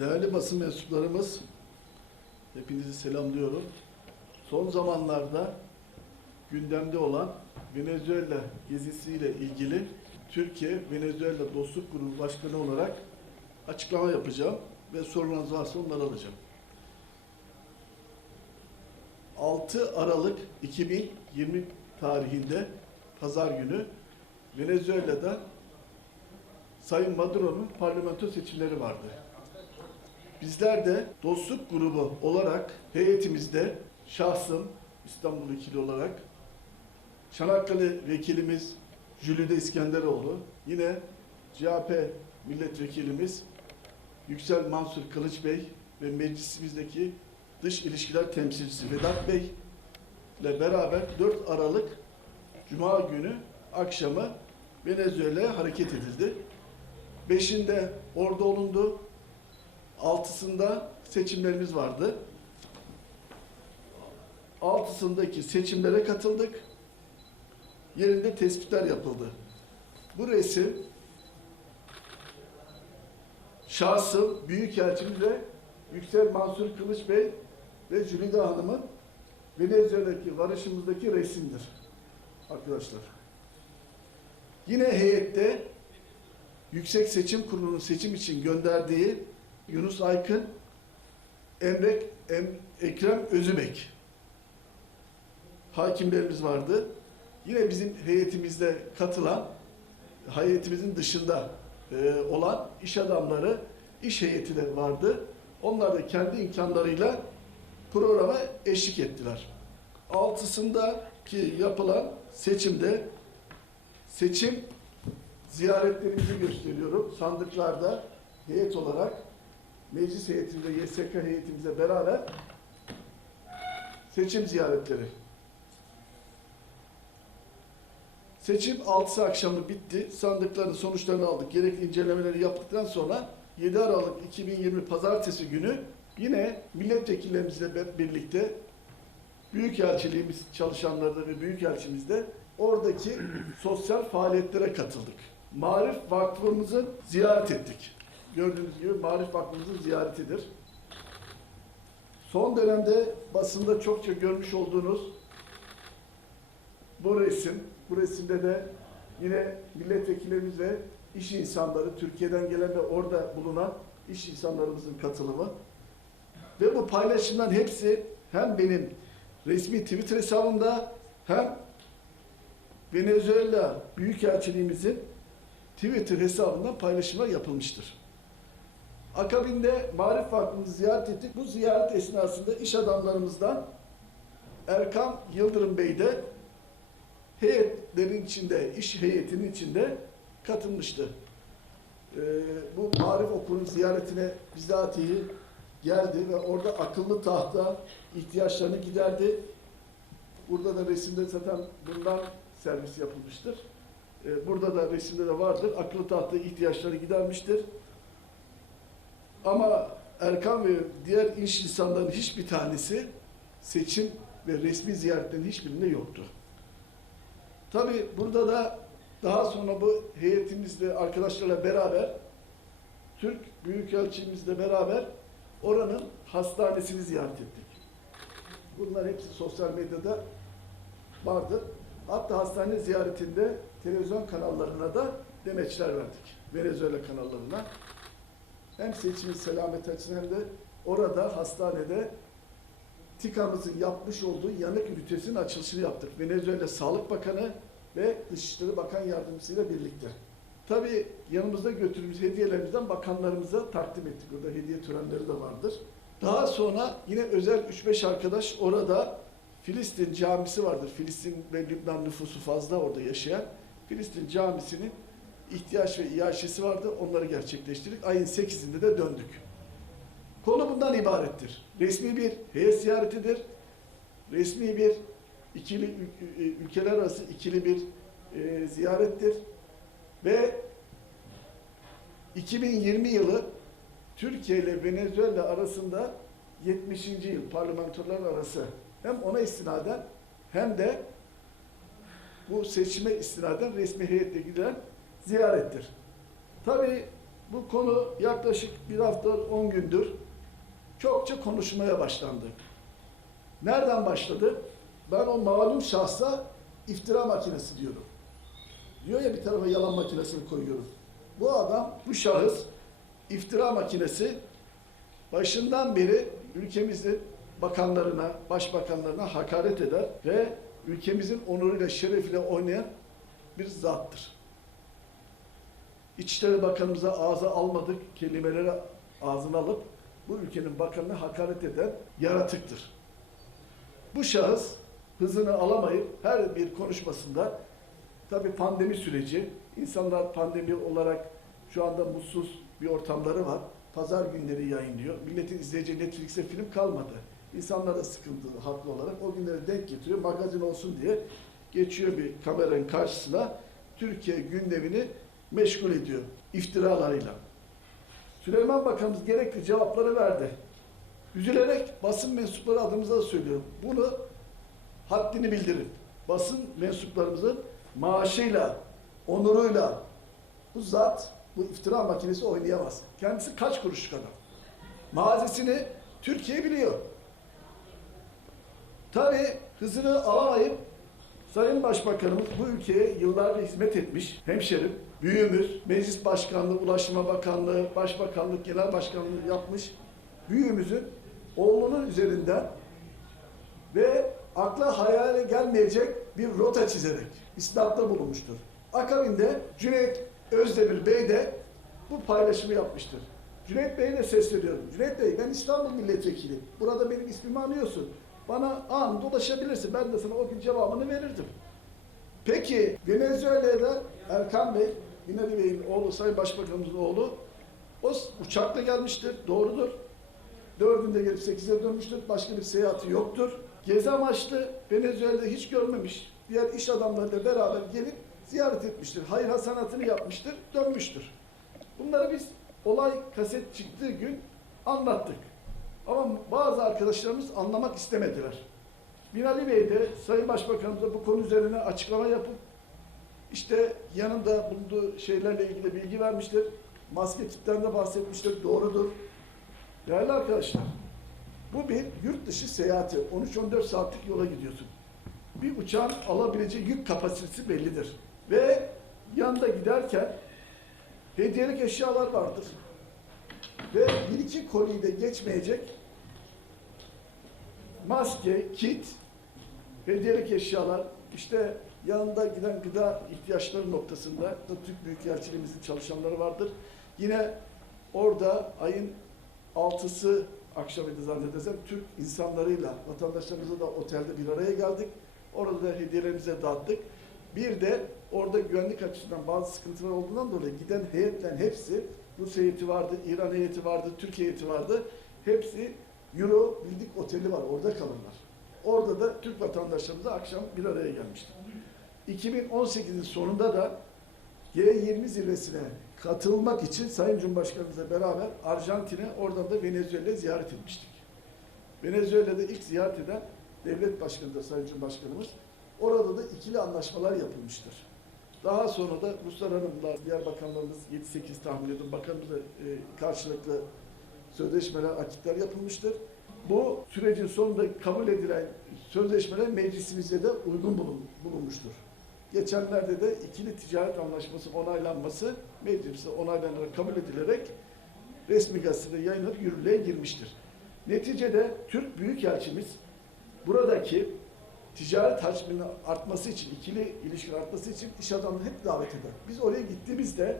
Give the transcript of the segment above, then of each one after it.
Değerli basın mensuplarımız, hepinizi selamlıyorum. Son zamanlarda gündemde olan Venezuela gezisiyle ilgili Türkiye Venezuela Dostluk Grubu Başkanı olarak açıklama yapacağım ve sorularınız varsa onları alacağım. 6 Aralık 2020 tarihinde pazar günü Venezuela'da Sayın Maduro'nun parlamento seçimleri vardı. Bizler de dostluk grubu olarak heyetimizde şahsım İstanbul vekili olarak Çanakkale vekilimiz Jülide İskenderoğlu, yine CHP milletvekilimiz Yüksel Mansur Kılıç Bey ve meclisimizdeki dış ilişkiler temsilcisi Vedat Bey ile beraber 4 Aralık Cuma günü akşamı Venezuela'ya hareket edildi. Beşinde orada olundu. Altısında seçimlerimiz vardı. Altısındaki seçimlere katıldık. Yerinde tespitler yapıldı. Bu resim şahsım Büyükelçimiz ve Yüksel Mansur Kılıç Bey ve Jülide Hanım'ın Venezuela'daki varışımızdaki resimdir arkadaşlar. Yine heyette Yüksek Seçim Kurulu'nun seçim için gönderdiği Yunus Aykın, Emre, em, Ekrem Özübek hakimlerimiz vardı. Yine bizim heyetimizde katılan, heyetimizin dışında e, olan iş adamları, iş heyeti de vardı. Onlar da kendi imkanlarıyla programa eşlik ettiler. Altısındaki yapılan seçimde seçim ziyaretlerimizi gösteriyorum. Sandıklarda heyet olarak meclis heyetimizle, YSK heyetimizle beraber seçim ziyaretleri. Seçim 6'sı akşamı bitti. Sandıkların sonuçlarını aldık. Gerekli incelemeleri yaptıktan sonra 7 Aralık 2020 Pazartesi günü yine milletvekillerimizle birlikte Büyükelçiliğimiz çalışanları ve Büyükelçimizde oradaki sosyal faaliyetlere katıldık. Marif Vakfımızı ziyaret ettik. Gördüğünüz gibi Marif Vakfımızın ziyaretidir. Son dönemde basında çokça görmüş olduğunuz bu resim, bu resimde de yine milletvekillerimiz ve iş insanları, Türkiye'den gelen ve orada bulunan iş insanlarımızın katılımı. Ve bu paylaşımların hepsi hem benim resmi Twitter hesabımda hem Venezuela Büyükelçiliğimizin Twitter hesabından paylaşımlar yapılmıştır. Akabinde Marif Vakfı'nı ziyaret ettik. Bu ziyaret esnasında iş adamlarımızdan Erkan Yıldırım Bey de heyetlerin içinde, iş heyetinin içinde katılmıştı. Ee, bu Marif Okulu'nun ziyaretine bizatihi geldi ve orada akıllı tahta ihtiyaçlarını giderdi. Burada da resimde zaten bundan servis yapılmıştır. Ee, burada da resimde de vardır. Akıllı tahta ihtiyaçları gidermiştir. Ama Erkan ve diğer iş insanların hiçbir tanesi seçim ve resmi ziyaretlerin hiçbirinde yoktu. Tabi burada da daha sonra bu heyetimizle arkadaşlarla beraber Türk Büyükelçimizle beraber oranın hastanesini ziyaret ettik. Bunlar hepsi sosyal medyada vardır. Hatta hastane ziyaretinde televizyon kanallarına da demeçler verdik. Venezuela kanallarına. Hem seçimin selameti açısından hem de orada hastanede TİKA'mızın yapmış olduğu yanık ünitesinin açılışını yaptık. Venezuela Sağlık Bakanı ve Dışişleri Bakan Yardımcısıyla birlikte. Tabii yanımızda götürdüğümüz hediyelerimizden bakanlarımıza takdim ettik. Orada hediye törenleri de vardır. Daha sonra yine özel 3-5 arkadaş orada Filistin camisi vardır. Filistin ve Lübnan nüfusu fazla orada yaşayan. Filistin camisinin ihtiyaç ve iaşesi vardı. Onları gerçekleştirdik. Ayın 8'inde de döndük. Konu bundan ibarettir. Resmi bir heyet ziyaretidir. Resmi bir ikili ül- ül- ülkeler arası ikili bir e, ziyarettir. Ve 2020 yılı Türkiye ile Venezuela arasında 70. yıl parlamentolar arası hem ona istinaden hem de bu seçime istinaden resmi heyetle gidilen ziyarettir. Tabii bu konu yaklaşık bir hafta 10 gündür çokça konuşmaya başlandı. Nereden başladı? Ben o malum şahsa iftira makinesi diyorum. Diyor ya bir tarafa yalan makinesini koyuyorum. Bu adam, bu şahıs iftira makinesi başından beri ülkemizin bakanlarına, başbakanlarına hakaret eder ve ülkemizin onuruyla, şerefiyle oynayan bir zattır. İçişleri Bakanımıza ağza almadık kelimeleri ağzına alıp bu ülkenin bakanına hakaret eden yaratıktır. Bu şahıs hızını alamayıp her bir konuşmasında tabii pandemi süreci, insanlar pandemi olarak şu anda mutsuz bir ortamları var. Pazar günleri yayınlıyor. Milletin izleyeceği Netflix'e film kalmadı. İnsanlar da sıkıntılı haklı olarak o günleri denk getiriyor. Magazin olsun diye geçiyor bir kameranın karşısına. Türkiye gündemini meşgul ediyor iftiralarıyla. Süleyman Bakanımız gerekli cevapları verdi. Üzülerek basın mensupları adımıza söylüyorum. Bunu haddini bildirin. Basın mensuplarımızın maaşıyla, onuruyla bu zat, bu iftira makinesi oynayamaz. Kendisi kaç kuruşluk adam. Mazisini Türkiye biliyor. Tabii hızını alamayıp Sayın Başbakanımız bu ülkeye yıllarca hizmet etmiş hemşerim, büyüğümüz, meclis başkanlığı, ulaştırma bakanlığı, başbakanlık, genel başkanlığı yapmış büyüğümüzün oğlunun üzerinden ve akla hayale gelmeyecek bir rota çizerek islahatta bulunmuştur. Akabinde Cüneyt Özdemir Bey de bu paylaşımı yapmıştır. Cüneyt Bey'e sesleniyorum. Cüneyt Bey ben İstanbul milletvekili. Burada benim ismimi anıyorsun. Bana anında ulaşabilirsin. Ben de sana o gün cevabını verirdim. Peki Venezuela'da Erkan Bey, Binali Bey'in oğlu, Sayın Başbakanımızın oğlu o uçakla gelmiştir. Doğrudur. Dördünde gelip sekize dönmüştür. Başka bir seyahati yoktur. Gezi amaçlı Venezuela'da hiç görmemiş. Diğer iş adamlarıyla beraber gelip ziyaret etmiştir. Hayır hasanatını yapmıştır, dönmüştür. Bunları biz olay kaset çıktığı gün anlattık. Ama bazı arkadaşlarımız anlamak istemediler. Binali Bey de Sayın Başbakanımıza bu konu üzerine açıklama yapıp işte yanında bulunduğu şeylerle ilgili bilgi vermiştir. Maske kitlerinden de bahsetmiştir. Doğrudur. Değerli arkadaşlar, bu bir yurt dışı seyahati. 13-14 saatlik yola gidiyorsun. Bir uçağın alabileceği yük kapasitesi bellidir. Ve yanında giderken hediyelik eşyalar vardır. Ve bir iki koliyi de geçmeyecek maske, kit, hediyelik eşyalar, işte yanında giden gıda ihtiyaçları noktasında da Türk Büyükelçiliğimizin çalışanları vardır. Yine orada ayın altısı akşamıydı zannedersem Türk insanlarıyla, vatandaşlarımızla da otelde bir araya geldik. Orada da hediyelerimizi dağıttık. Bir de orada güvenlik açısından bazı sıkıntılar olduğundan dolayı giden heyetlerin hepsi, Rus heyeti vardı, İran heyeti vardı, Türkiye heyeti vardı. Hepsi Euro Bildik Oteli var, orada kalırlar. Orada da Türk vatandaşlarımızla akşam bir araya gelmiştik. 2018'in sonunda da G20 zirvesine katılmak için Sayın Cumhurbaşkanımızla beraber Arjantin'e, oradan da Venezuela'ya ziyaret etmiştik. Venezuela'da ilk ziyaret eden devlet başkanı da Sayın Cumhurbaşkanımız. Orada da ikili anlaşmalar yapılmıştır. Daha sonra da Ruslar Hanım'la diğer bakanlarımız 7-8 tahmin ediyorum bakanımızla e, karşılıklı sözleşmeler, akitler yapılmıştır. Bu sürecin sonunda kabul edilen sözleşmeler meclisimizde de uygun bulun, bulunmuştur. Geçenlerde de ikili ticaret anlaşması onaylanması mecliste onaylanarak kabul edilerek resmi gazetede yayınlanıp yürürlüğe girmiştir. Neticede Türk Büyükelçimiz buradaki ticaret hacminin artması için, ikili ilişkiler artması için iş adamını hep davet eder. Biz oraya gittiğimizde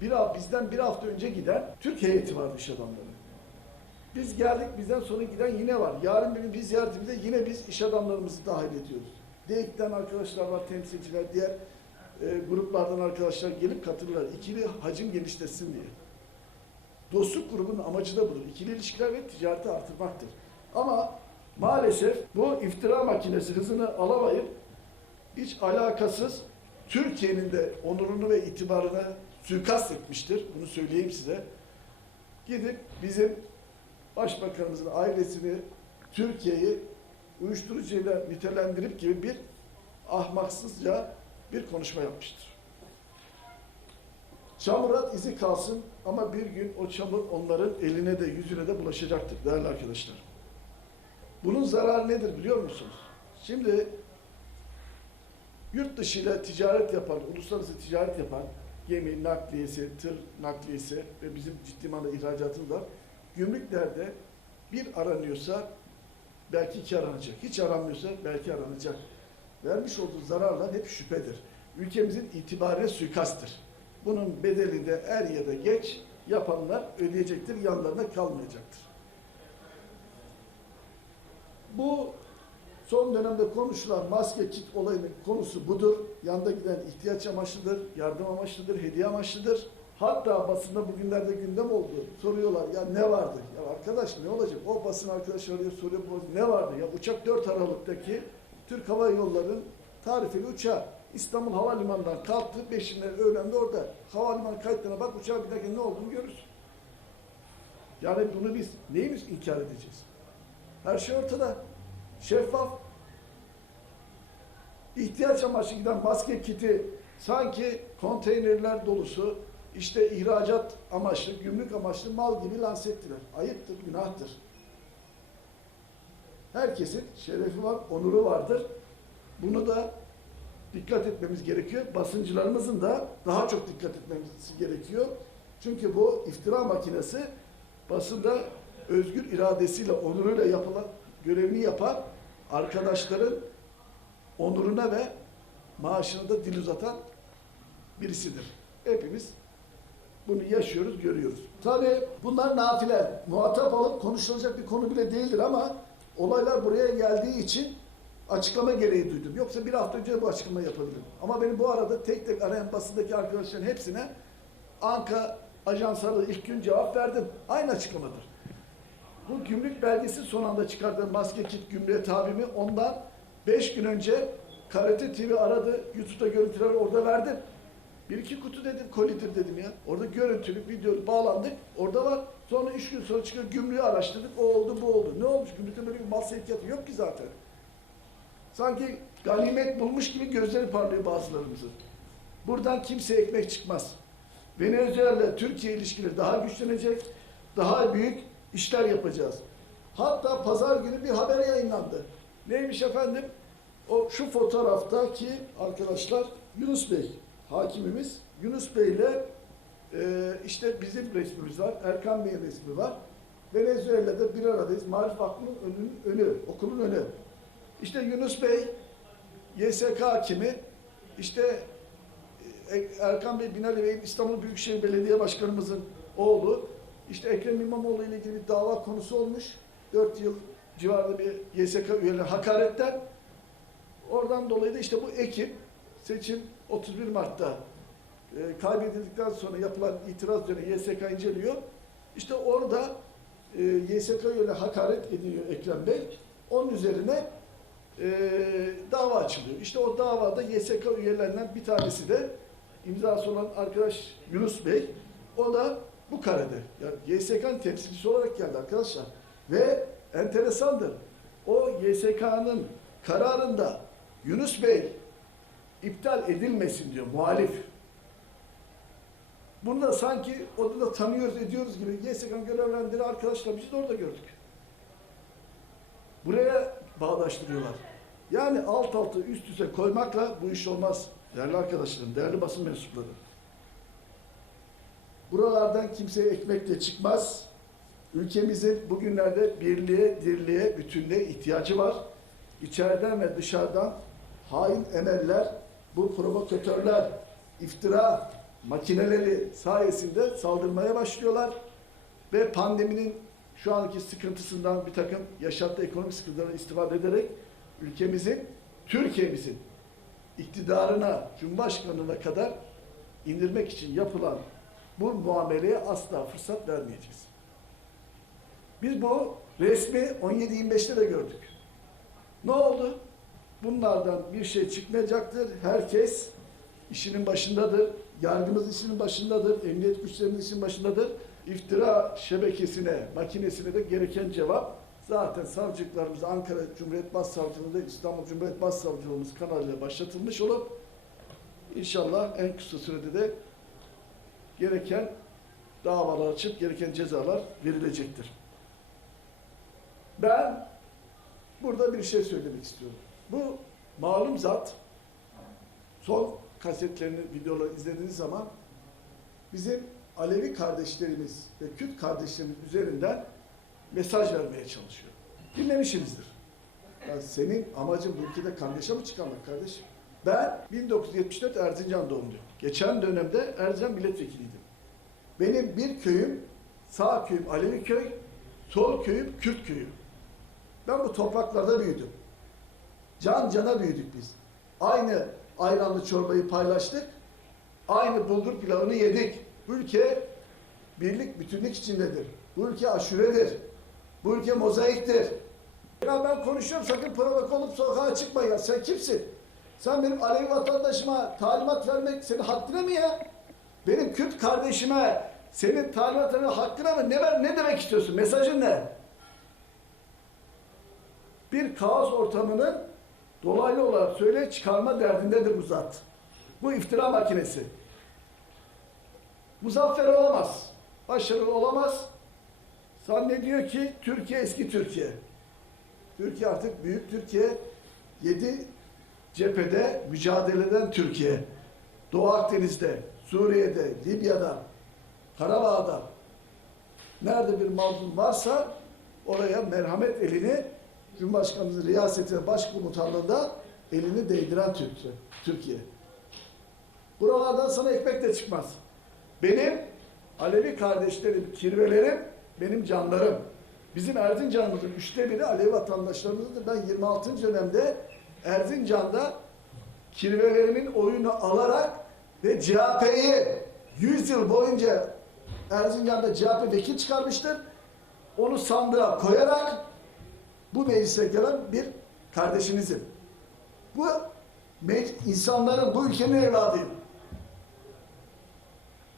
bir, bizden bir hafta önce giden Türk heyeti vardı iş adamları. Biz geldik, bizden sonra giden yine var. Yarın bir gün biz ziyaretimizde yine biz iş adamlarımızı dahil ediyoruz. DEİK'ten arkadaşlar var, temsilciler, diğer e, gruplardan arkadaşlar gelip katılırlar. İkili hacim genişlesin diye. Dostluk grubunun amacı da budur. İkili ilişkiler ve ticareti artırmaktır. Ama maalesef bu iftira makinesi hızını alamayıp hiç alakasız Türkiye'nin de onurunu ve itibarına suikast etmiştir. Bunu söyleyeyim size. Gidip bizim Başbakanımızın ailesini, Türkiye'yi uyuşturucuyla nitelendirip gibi bir ahmaksızca bir konuşma yapmıştır. Çamurat izi kalsın ama bir gün o çamur onların eline de yüzüne de bulaşacaktır değerli arkadaşlar. Bunun zararı nedir biliyor musunuz? Şimdi yurt dışı ile ticaret yapan, uluslararası ticaret yapan gemi nakliyesi, tır nakliyesi ve bizim ciddi manada ihracatımız var. Gümrüklerde bir aranıyorsa belki iki aranacak. Hiç aranmıyorsa belki aranacak. Vermiş olduğu zararlar hep şüphedir. Ülkemizin itibarı suikasttır. Bunun bedeli de er ya da geç yapanlar ödeyecektir, yanlarına kalmayacaktır. Bu son dönemde konuşulan maske kit olayının konusu budur. Yanda giden ihtiyaç amaçlıdır, yardım amaçlıdır, hediye amaçlıdır. Hatta basında bugünlerde gündem oldu. Soruyorlar ya ne vardı? Ya arkadaş ne olacak? O basın arkadaşları soruyor ne vardı? Ya uçak 4 Aralık'taki Türk Hava Yolları'nın tarifeli uçağı İstanbul Havalimanı'ndan kalktı. Beşinde öğlende orada. Havalimanı kayıtlarına bak uçağa binerken ne olduğunu görürsün. Yani bunu biz neyimiz inkar edeceğiz? Her şey ortada. Şeffaf. İhtiyaç amaçlı giden maske kiti sanki konteynerler dolusu işte ihracat amaçlı, gümrük amaçlı mal gibi lanse ettiler. Ayıptır, günahtır. Herkesin şerefi var, onuru vardır. Bunu da dikkat etmemiz gerekiyor. Basıncılarımızın da daha çok dikkat etmemiz gerekiyor. Çünkü bu iftira makinesi basında özgür iradesiyle, onuruyla yapılan görevini yapan arkadaşların onuruna ve maaşına da dil uzatan birisidir. Hepimiz bunu yaşıyoruz, görüyoruz. Tabii bunlar nafile. Muhatap alıp konuşulacak bir konu bile değildir ama olaylar buraya geldiği için açıklama gereği duydum. Yoksa bir hafta önce bu açıklama yapabilirim. Ama benim bu arada tek tek arayan basındaki arkadaşların hepsine Anka ajanslarla ilk gün cevap verdim. Aynı açıklamadır. Bu gümrük belgesi son anda çıkardığı maske kit gümrüğe tabimi ondan 5 gün önce Karate TV aradı. YouTube'da görüntüler orada verdim. Bir iki kutu dedim, kolidir dedim ya. Orada görüntülü, video bağlandık. Orada var. Sonra üç gün sonra çıkıyor gümrüğü araştırdık. O oldu, bu oldu. Ne olmuş? Gümrükte böyle bir mal sevkiyatı yok ki zaten. Sanki ganimet bulmuş gibi gözleri parlıyor bazılarımızın. Buradan kimse ekmek çıkmaz. Venezuela Türkiye ilişkileri daha güçlenecek. Daha büyük işler yapacağız. Hatta pazar günü bir haber yayınlandı. Neymiş efendim? O şu fotoğraftaki arkadaşlar Yunus Bey hakimimiz Yunus Bey ile e, işte bizim resmimiz var. Erkan Bey'in resmi var. Venezuela'da bir aradayız. Marif Vakfı'nın önün, önü, okulun önü. İşte Yunus Bey YSK hakimi işte e, Erkan Bey Binali Bey İstanbul Büyükşehir Belediye Başkanımızın oğlu. İşte Ekrem İmamoğlu ile ilgili bir dava konusu olmuş. 4 yıl civarında bir YSK üyeleri hakaretten. Oradan dolayı da işte bu ekip seçim 31 Mart'ta e, kaybedildikten sonra yapılan itiraz üzerine YSK inceliyor. İşte orada e, YSK üyeleri hakaret ediyor Ekrem Bey. Onun üzerine e, dava açılıyor. İşte o davada YSK üyelerinden bir tanesi de imzası olan arkadaş Yunus Bey. O da bu karede. Yani YSK'nın temsilcisi olarak geldi arkadaşlar. Ve enteresandır. O YSK'nın kararında Yunus Bey iptal edilmesin diyor muhalif. Bunu da sanki onu da tanıyoruz ediyoruz gibi YSK'nın görevlendiği arkadaşlar biz de orada gördük. Buraya bağdaştırıyorlar. Yani alt alta üst üste koymakla bu iş olmaz. Değerli arkadaşlarım, değerli basın mensupları. Buralardan kimseye ekmek de çıkmaz. Ülkemizin bugünlerde birliğe, dirliğe, bütünlüğe ihtiyacı var. İçeriden ve dışarıdan hain emeller, bu provokatörler, iftira makineleri sayesinde saldırmaya başlıyorlar. Ve pandeminin şu anki sıkıntısından bir takım yaşattığı ekonomik sıkıntılardan istifade ederek ülkemizin, Türkiye'mizin iktidarına, Cumhurbaşkanlığına kadar indirmek için yapılan bu muameleye asla fırsat vermeyeceğiz. Biz bu resmi 17-25'te de gördük. Ne oldu? Bunlardan bir şey çıkmayacaktır. Herkes işinin başındadır. Yargımız işinin başındadır. Emniyet güçlerimiz işinin başındadır. İftira şebekesine, makinesine de gereken cevap zaten savcılıklarımız Ankara Cumhuriyet Başsavcılığı'nda İstanbul Cumhuriyet Başsavcılığımız kanalıyla başlatılmış olup inşallah en kısa sürede de gereken davalar açıp gereken cezalar verilecektir. Ben burada bir şey söylemek istiyorum. Bu malum zat son kasetlerini, videoları izlediğiniz zaman bizim Alevi kardeşlerimiz ve Kürt kardeşlerimiz üzerinden mesaj vermeye çalışıyor. Dinlemişsinizdir. Ya senin amacın bu ülkede kardeşe mi çıkarmak kardeşim? Ben 1974 Erzincan doğumluyum. Geçen dönemde Erzincan milletvekiliydim. Benim bir köyüm, sağ köyüm Alevi köy, sol köyüm Kürt köyü. Ben bu topraklarda büyüdüm. Can cana büyüdük biz. Aynı ayranlı çorbayı paylaştık. Aynı bulgur pilavını yedik. Bu ülke birlik, bütünlük içindedir. Bu ülke aşuredir. Bu ülke mozaiktir. Ya ben konuşuyorum sakın provok olup sokağa çıkma ya. Sen kimsin? Sen benim Alevi vatandaşıma talimat vermek senin hakkına mı ya? Benim Kürt kardeşime senin talimat vermek hakkına mı? Ne, ne demek istiyorsun? Mesajın ne? Bir kaos ortamının dolaylı olarak söyle çıkarma derdindedir bu zat. Bu iftira makinesi. Muzaffer olamaz. Başarılı olamaz. Zannediyor ki Türkiye eski Türkiye. Türkiye artık büyük Türkiye. Yedi cephede mücadele eden Türkiye. Doğu Akdeniz'de, Suriye'de, Libya'da, Karabağ'da nerede bir mazlum varsa oraya merhamet elini Cumhurbaşkanımızın riyasetine başkomutanlığında elini değdiren Türkiye. Türkiye. Buralardan sana ekmek de çıkmaz. Benim Alevi kardeşlerim, kirvelerim, benim canlarım. Bizim Erzincan'ımızın üçte biri Alevi vatandaşlarımızdır. Ben 26. dönemde Erzincan'da kirvelerimin oyunu alarak ve CHP'yi 100 yıl boyunca Erzincan'da CHP vekil çıkarmıştır. Onu sandığa koyarak bu meclise gelen bir kardeşinizim. Bu insanların, bu ülkenin evladıyım.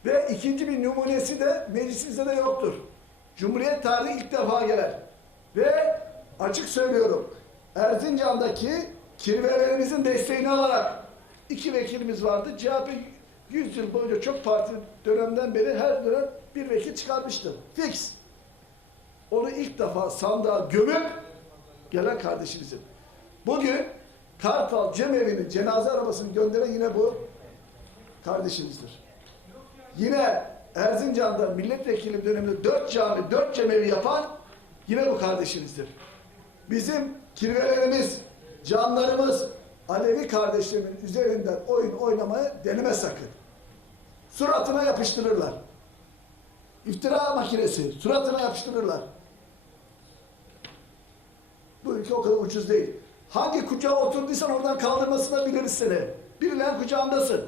Ve ikinci bir numunesi de meclisimizde de yoktur. Cumhuriyet tarihi ilk defa gelir. Ve açık söylüyorum, Erzincan'daki kirvelerimizin desteğini alarak iki vekilimiz vardı. CHP 100 yıl boyunca çok parti dönemden beri her dönem bir vekil çıkarmıştı. Fix. Onu ilk defa sandığa gömüp gelen kardeşimizin. Bugün Kartal Cemevi'nin cenaze arabasını gönderen yine bu kardeşimizdir. Yine Erzincan'da milletvekili döneminde dört cami, dört cemevi yapan yine bu kardeşimizdir. Bizim kirvelerimiz, canlarımız, Alevi kardeşlerimin üzerinden oyun oynamaya deneme sakın. Suratına yapıştırırlar. İftira makinesi, suratına yapıştırırlar. Bu ülke o kadar ucuz değil. Hangi kucağa oturduysan oradan kaldırmasını biliriz seni. Birilen kucağındasın.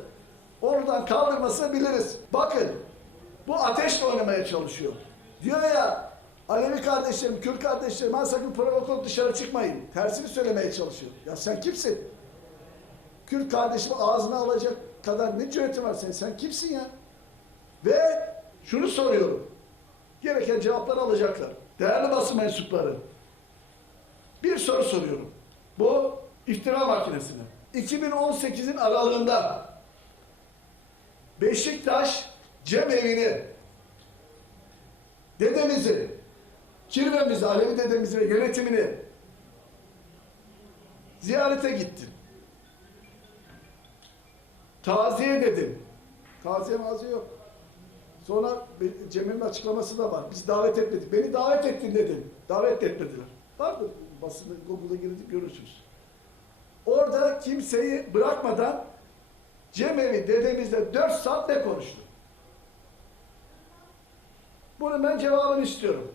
Oradan kaldırmasını biliriz. Bakın, bu ateşle oynamaya çalışıyor. Diyor ya, Alevi kardeşlerim, Kürt kardeşlerim, ben sakın provok olup dışarı çıkmayın. Tersini söylemeye çalışıyor. Ya sen kimsin? Kürt kardeşimi ağzına alacak kadar ne cüretin var senin? Sen kimsin ya? Ve şunu soruyorum. Gereken cevapları alacaklar. Değerli basın mensupları. Bir soru soruyorum. Bu iftira makinesine. 2018'in aralığında Beşiktaş Cemevi'ni dedemizi, kirvemizi, Alevi dedemizi ve yönetimini ziyarete gittim. Taziye dedim. Taziye maziye yok. Sonra Cemil'in açıklaması da var. Biz davet etmedik. Beni davet ettin dedim. Davet etmediler. Vardı basında Google'a girdik görürsünüz. Orada kimseyi bırakmadan Cemevi dedemizle 4 saat ne konuştu? Bunun ben cevabını istiyorum.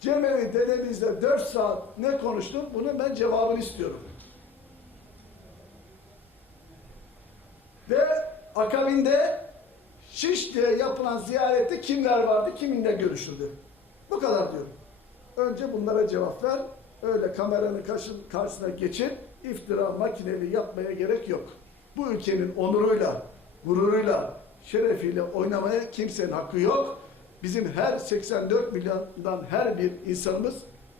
Cemevi dedemizle 4 saat ne konuştum? Bunun ben cevabını istiyorum. Ve akabinde Şişli'ye yapılan ziyarette kimler vardı, kiminle görüşüldü? Bu kadar diyorum. Önce bunlara cevap ver. Öyle kameranın karşı- karşısına geçin, iftira makineli yapmaya gerek yok. Bu ülkenin onuruyla, gururuyla, şerefiyle oynamaya kimsenin hakkı yok. Bizim her 84 milyondan her bir insanımız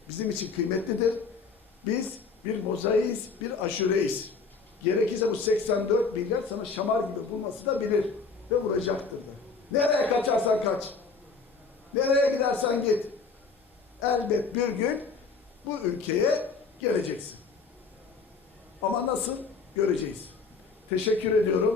bizim için kıymetlidir. Biz bir mozaiyiz, bir aşureyiz. Gerekirse bu 84 milyar sana şamar gibi bulması da bilir ve vuracaktır da. Nereye kaçarsan kaç. Nereye gidersen git. Elbet bir gün bu ülkeye geleceksin. Ama nasıl göreceğiz. Teşekkür ediyorum.